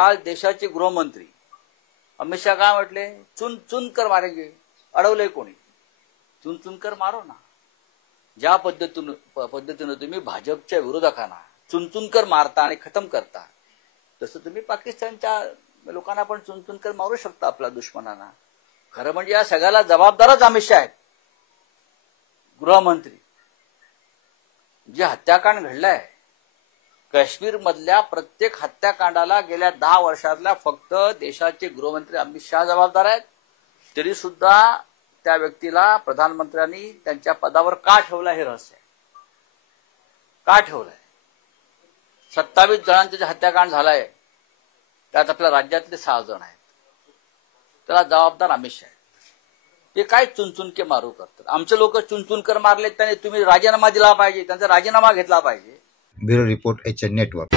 काल देशाचे गृहमंत्री अमित शहा काय म्हटले, चुन चुन कर मारेंगे. अडवलंय कोणी? चुन चुन कर मारो ना. ज्या पद्धतीनं तुम्ही भाजपच्या विरोधकांना चुन कर मारता आणि खतम करता, तसं तुम्ही पाकिस्तानच्या लोकांना पण चुन कर मारू शकता, आपल्या दुश्मनांना. खरं म्हणजे या सगळ्याला जबाबदारच अमित शहा आहेत, गृहमंत्री. जे हत्याकांड घडलंय, काश्मीर मधल्या प्रत्येक हत्याकांडाला गेल्या 10 वर्षातल्या फक्त देशाचे गृहमंत्री अमित शहा जबाबदार आहेत. तरी सुद्धा त्या व्यक्तीला प्रधानमंत्र्यांनी त्यांच्या पदावर का ठेवलं हे रहस्य आहे. का ठेवलंय? 27 जणांचं जे हत्याकांड झालंय त्यात आपल्या राज्यातले 6 जण आहेत. त्याला जबाबदार अमित शहा आहेत. ते काय चुनचुन के मारू करतात. आमचे लोक चुनचुन कर मारले, त्याने तुम्ही राजीनामा दिला पाहिजे, त्यांचा राजीनामा घेतला पाहिजे. Bureau report HN network.